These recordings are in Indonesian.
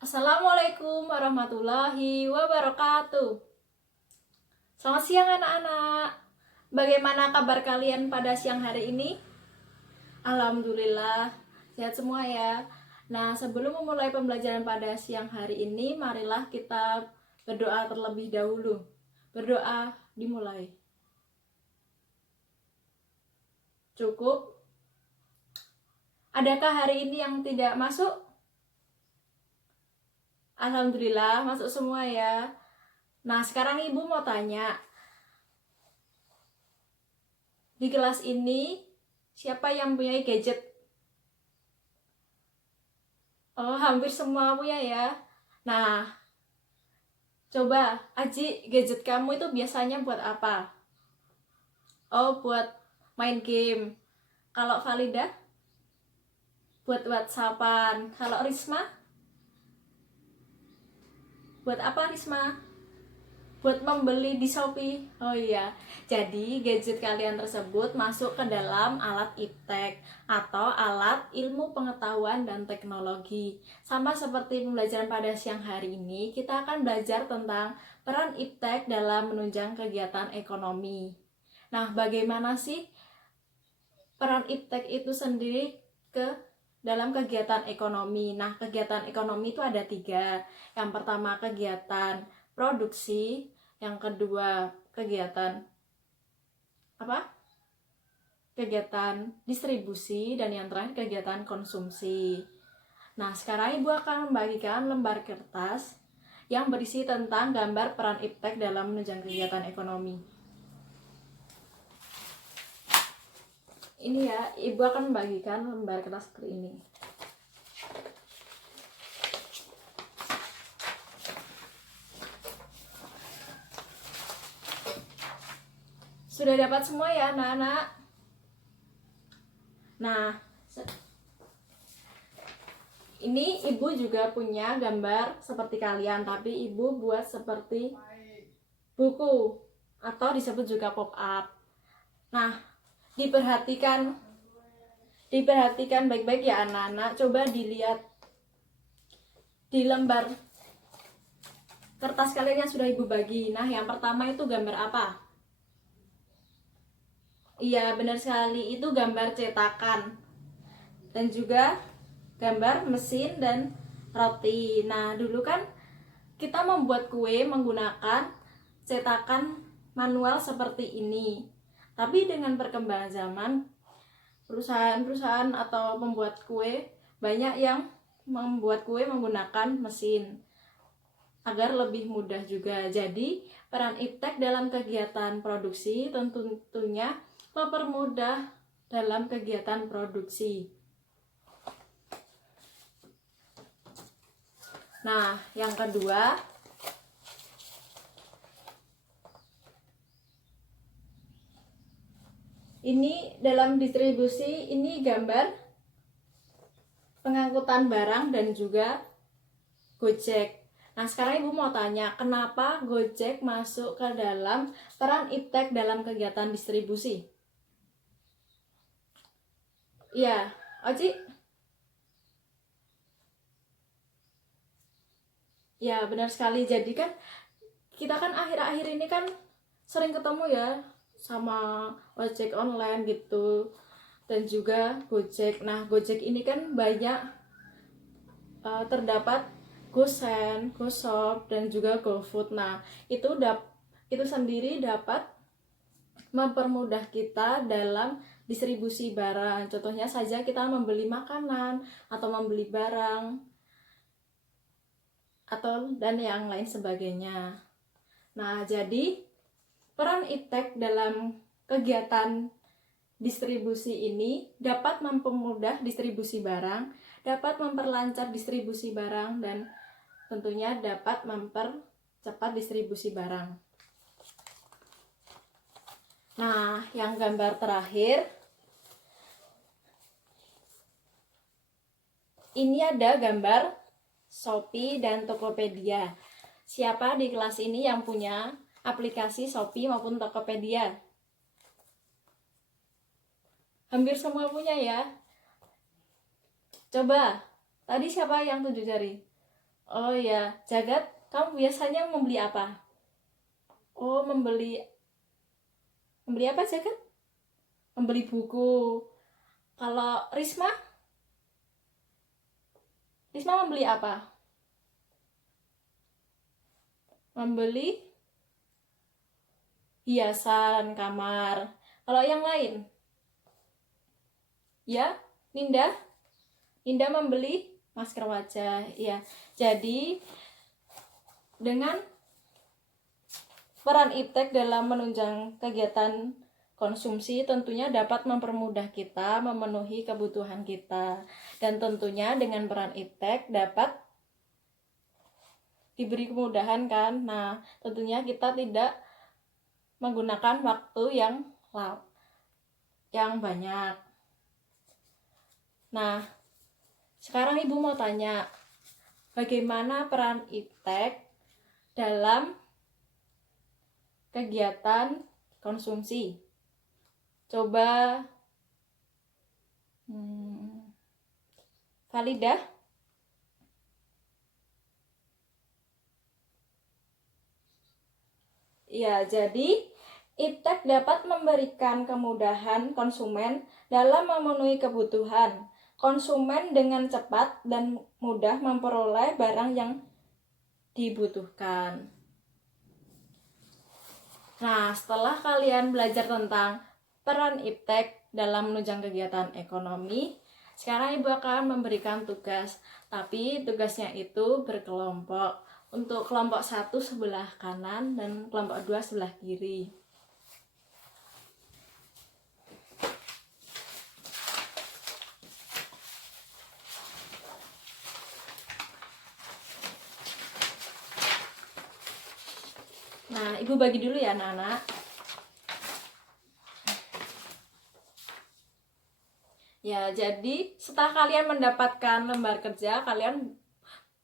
Assalamualaikum warahmatullahi wabarakatuh. Selamat siang anak-anak. Bagaimana kabar kalian pada siang hari ini? Alhamdulillah, sehat semua ya. Nah, sebelum memulai pembelajaran pada siang hari ini, marilah kita berdoa terlebih dahulu. Berdoa dimulai. Cukup? Adakah hari ini yang tidak masuk? Alhamdulillah, masuk semua ya. Nah, sekarang ibu mau tanya. Di kelas ini, siapa yang punya gadget? Oh, hampir semua punya ya. Nah, coba, Aji, gadget kamu itu biasanya buat apa? Oh, buat main game. Kalau Valida? Buat WhatsAppan. Kalau Risma? Buat apa Risma? Buat membeli di Shopee. Oh iya, jadi gadget kalian tersebut masuk ke dalam alat iptek atau alat ilmu pengetahuan dan teknologi. Sama seperti pembelajaran pada siang hari ini, kita akan belajar tentang peran iptek dalam menunjang kegiatan ekonomi. Nah, bagaimana sih peran iptek itu sendiri dalam kegiatan ekonomi? Nah, kegiatan ekonomi itu ada 3. Yang pertama kegiatan produksi, yang kedua kegiatan kegiatan distribusi, dan yang terakhir kegiatan konsumsi. Nah, sekarang ibu akan membagikan lembar kertas yang berisi tentang gambar peran iptek dalam menunjang kegiatan ekonomi. Ini ya, ibu akan membagikan lembar kertas seperti ini. Sudah dapat semua ya anak-anak? Nah, ini ibu juga punya gambar seperti kalian, tapi ibu buat seperti buku atau disebut juga pop-up. Nah, diperhatikan baik-baik ya anak-anak. Coba dilihat di lembar kertas kalian yang sudah ibu bagi. Nah, yang pertama itu gambar apa? Iya, benar sekali, itu gambar cetakan dan juga gambar mesin dan roti. Nah, dulu kan kita membuat kue menggunakan cetakan manual seperti ini. Tapi dengan perkembangan zaman, perusahaan-perusahaan atau pembuat kue banyak yang membuat kue menggunakan mesin agar lebih mudah juga. Jadi, peran iptek dalam kegiatan produksi tentunya mempermudah dalam kegiatan produksi. Nah, yang kedua, ini dalam distribusi, ini gambar pengangkutan barang dan juga Gojek. Nah, sekarang ibu mau tanya, kenapa Gojek masuk ke dalam peran iptek dalam kegiatan distribusi? Iya, Oci? Ya, benar sekali. Jadi kan kita kan akhir-akhir ini kan sering ketemu ya sama ojek online gitu dan juga Gojek. Nah, Gojek ini kan banyak terdapat GoSend, GoShop dan juga GoFood. Nah, itu sendiri dapat mempermudah kita dalam distribusi barang. Contohnya saja kita membeli makanan atau membeli barang dan yang lain sebagainya. Nah, jadi peran iptek dalam kegiatan distribusi ini dapat mempermudah distribusi barang, dapat memperlancar distribusi barang, dan tentunya dapat mempercepat distribusi barang. Nah, yang gambar terakhir, ini ada gambar Shopee dan Tokopedia. Siapa di kelas ini yang punya aplikasi Shopee maupun Tokopedia? Hampir semua punya ya. Coba, tadi siapa yang 7 jari? Oh ya, Jagat, kamu biasanya membeli apa? Oh, membeli apa, Jagat? Membeli buku. Kalau Risma membeli apa? Membeli hiasan kamar. Kalau yang lain? Ya, Ninda? Ninda membeli masker wajah. Ya, jadi dengan peran iptek dalam menunjang kegiatan konsumsi tentunya dapat mempermudah kita memenuhi kebutuhan kita, dan tentunya dengan peran iptek dapat diberi kemudahan kan. Nah, tentunya kita tidak menggunakan waktu yang banyak. Nah, sekarang Ibu mau tanya, bagaimana peran iptek dalam kegiatan konsumsi? Coba Falidah. Ya, jadi iptek dapat memberikan kemudahan konsumen dalam memenuhi kebutuhan konsumen dengan cepat dan mudah memperoleh barang yang dibutuhkan. Nah, setelah kalian belajar tentang peran iptek dalam menunjang kegiatan ekonomi, sekarang Ibu akan memberikan tugas, tapi tugasnya itu berkelompok. Untuk kelompok 1 sebelah kanan dan kelompok 2 sebelah kiri. Nah, Ibu bagi dulu ya anak-anak. Ya, jadi setelah kalian mendapatkan lembar kerja, kalian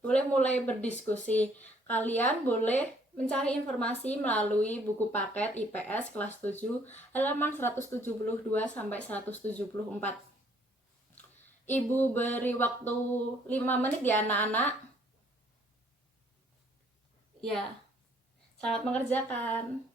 boleh mulai berdiskusi. Kalian boleh mencari informasi melalui buku paket IPS kelas 7 halaman 172 sampai 174. Ibu beri waktu 5 menit ya anak-anak. Ya, selamat mengerjakan.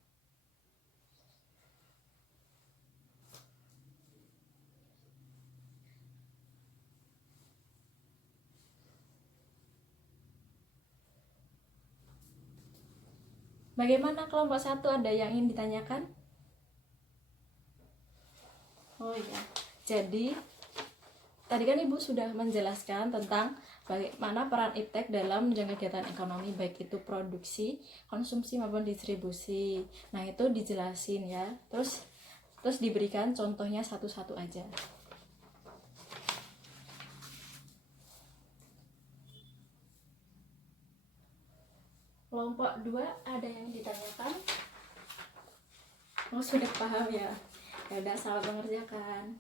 Bagaimana kelompok 1, ada yang ingin ditanyakan? Oh iya, jadi tadi kan Ibu sudah menjelaskan tentang bagaimana peran iptek dalam menjaga kegiatan ekonomi, baik itu produksi, konsumsi maupun distribusi. Nah, itu dijelasin ya. Terus diberikan contohnya satu-satu aja. Kelompok 2 ada yang ditanyakan? Oh, sudah paham ya. Ya udah, selamat mengerjakan.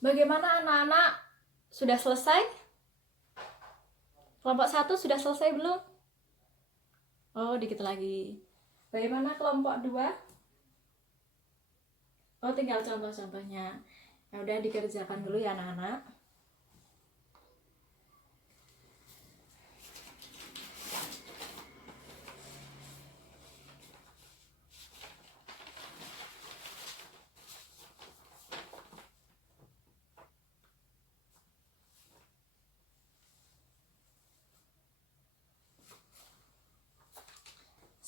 Bagaimana anak-anak? Sudah selesai? Kelompok 1 sudah selesai belum? Oh, dikit lagi. Bagaimana kelompok 2? Oh, tinggal contoh-contohnya. Ya udah, dikerjakan dulu ya anak-anak.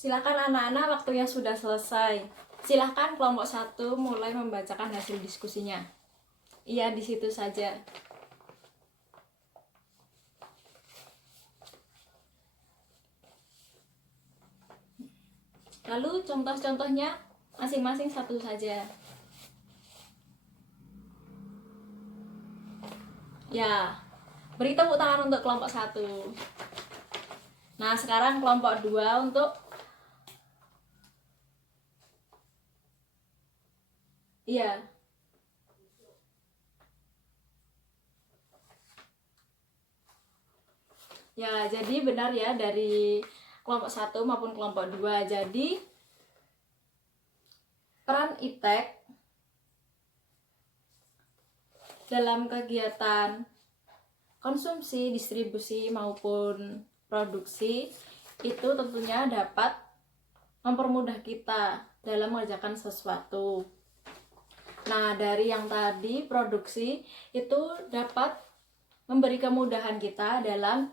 Silakan anak-anak, waktunya sudah selesai. Silakan kelompok 1 mulai membacakan hasil diskusinya. Iya, di situ saja. Lalu contoh-contohnya masing-masing satu saja. Ya, beri tepuk tangan untuk kelompok 1. Nah, sekarang kelompok 2 untuk iya. Ya, jadi benar ya dari kelompok 1 maupun kelompok 2. Jadi peran iptek dalam kegiatan konsumsi, distribusi maupun produksi itu tentunya dapat mempermudah kita dalam mengerjakan sesuatu. Nah, dari yang tadi produksi itu dapat memberi kemudahan kita dalam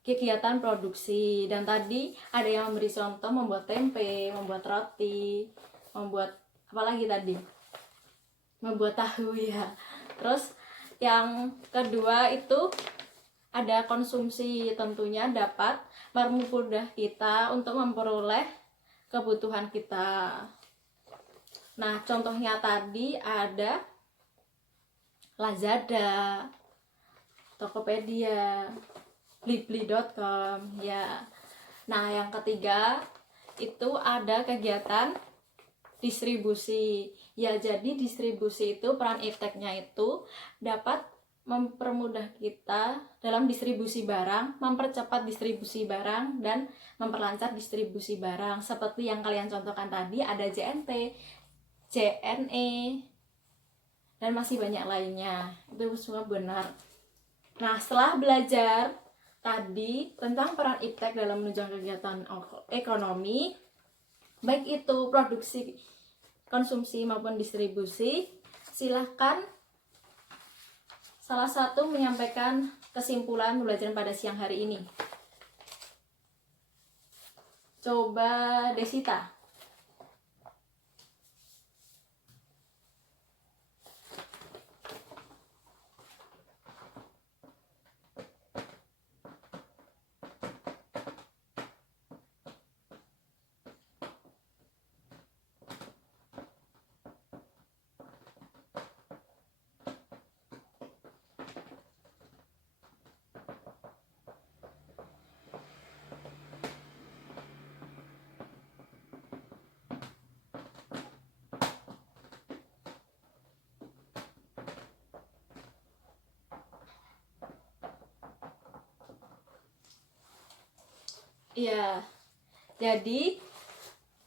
kegiatan produksi. Dan tadi ada yang memberi contoh membuat tempe, membuat roti, membuat apa lagi tadi? Membuat tahu ya. Terus yang kedua itu ada konsumsi, tentunya dapat mempermudah kita untuk memperoleh kebutuhan kita. Nah, contohnya tadi ada Lazada, Tokopedia, blibli.com ya. Nah, yang ketiga itu ada kegiatan distribusi. Ya, jadi distribusi itu peran ipteknya itu dapat mempermudah kita dalam distribusi barang, mempercepat distribusi barang, dan memperlancar distribusi barang. Seperti yang kalian contohkan tadi, ada JNT, JNE, dan masih banyak lainnya. Itu semua benar. Nah, setelah belajar tadi tentang peran iptek dalam menunjang kegiatan ekonomi, baik itu produksi, konsumsi maupun distribusi, silahkan salah satu menyampaikan kesimpulan pembelajaran pada siang hari ini. Coba Desita. Iya, jadi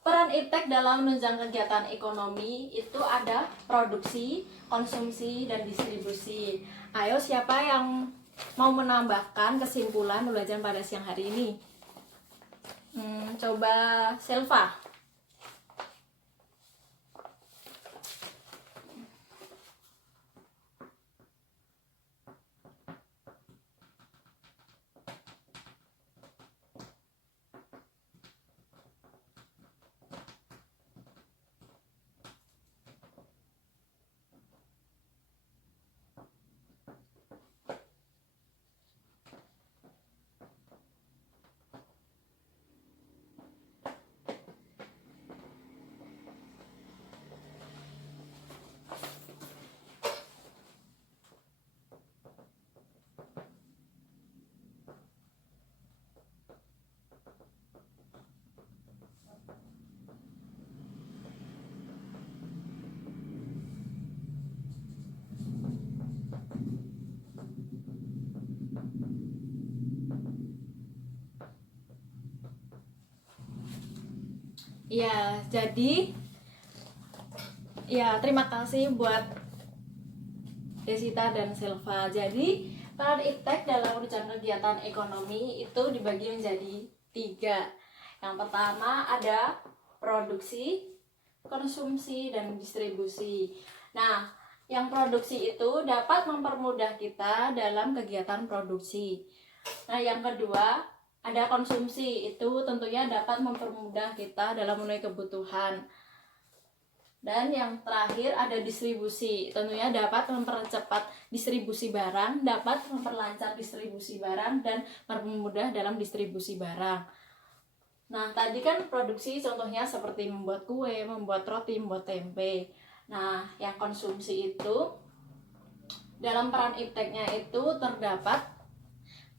peran iptek dalam menunjang kegiatan ekonomi itu ada produksi, konsumsi, dan distribusi. Ayo, siapa yang mau menambahkan kesimpulan pembelajaran pada siang hari ini? Coba Selva. Ya, jadi ya terima kasih buat Desita dan Selva. Jadi peran iptek dalam menunjang kegiatan ekonomi itu dibagi menjadi 3. Yang pertama ada produksi, konsumsi, dan distribusi. Nah, yang produksi itu dapat mempermudah kita dalam kegiatan produksi. Nah, yang kedua ada konsumsi, itu tentunya dapat mempermudah kita dalam memenuhi kebutuhan. Dan yang terakhir ada distribusi, tentunya dapat mempercepat distribusi barang, dapat memperlancar distribusi barang, dan mempermudah dalam distribusi barang. Nah, tadi kan produksi contohnya seperti membuat kue, membuat roti, membuat tempe. Nah, yang konsumsi itu dalam peran ipteknya itu terdapat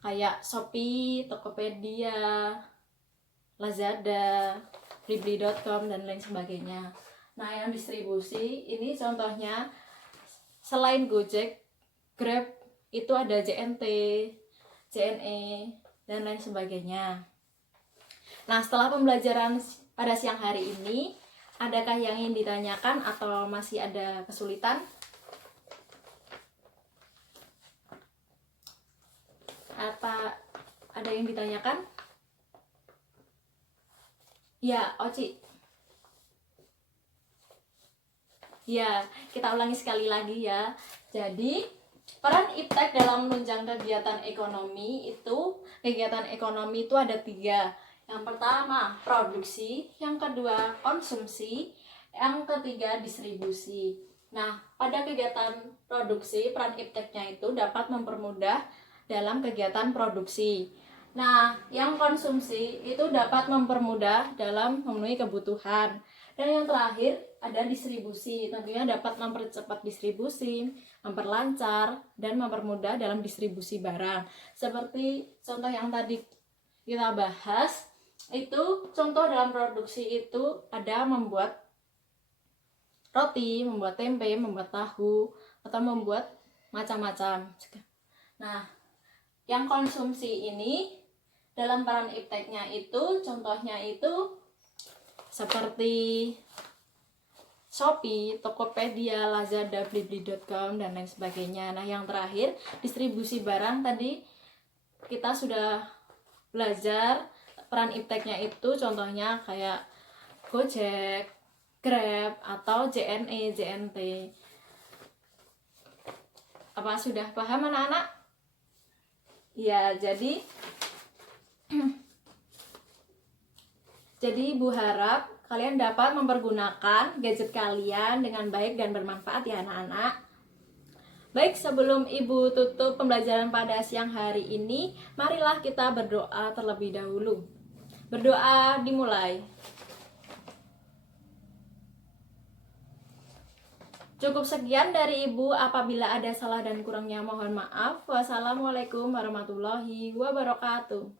kayak Shopee, Tokopedia, Lazada, Blibli.com dan lain sebagainya. Nah, yang distribusi ini contohnya selain Gojek, Grab itu ada JNT, JNE dan lain sebagainya. Nah, setelah pembelajaran pada siang hari ini, adakah yang ingin ditanyakan atau masih ada kesulitan? Apa ada yang ditanyakan? Ya, Oci. Ya, kita ulangi sekali lagi ya. Jadi, peran iptek dalam menunjang kegiatan ekonomi itu ada 3. Yang pertama, produksi, yang kedua, konsumsi, yang ketiga, distribusi. Nah, pada kegiatan produksi, peran ipteknya itu dapat mempermudah dalam kegiatan produksi. Nah, yang konsumsi itu dapat mempermudah dalam memenuhi kebutuhan. Dan yang terakhir ada distribusi, tentunya dapat mempercepat distribusi, memperlancar, dan mempermudah dalam distribusi barang. Seperti contoh yang tadi kita bahas, itu contoh dalam produksi itu ada membuat roti, membuat tempe, membuat tahu, atau membuat macam-macam. Nah, yang konsumsi ini dalam peran ipteknya itu contohnya itu seperti Shopee, Tokopedia, Lazada, Blibli.com dan lain sebagainya. Nah, yang terakhir distribusi barang tadi kita sudah belajar peran ipteknya itu contohnya kayak Gojek, Grab atau JNE, JNT. Apa sudah paham anak-anak? Ya, jadi Ibu harap kalian dapat mempergunakan gadget kalian dengan baik dan bermanfaat ya anak-anak. Baik, sebelum Ibu tutup pembelajaran pada siang hari ini, marilah kita berdoa terlebih dahulu. Berdoa dimulai. Cukup sekian dari Ibu, apabila ada salah dan kurangnya mohon maaf. Wassalamualaikum warahmatullahi wabarakatuh.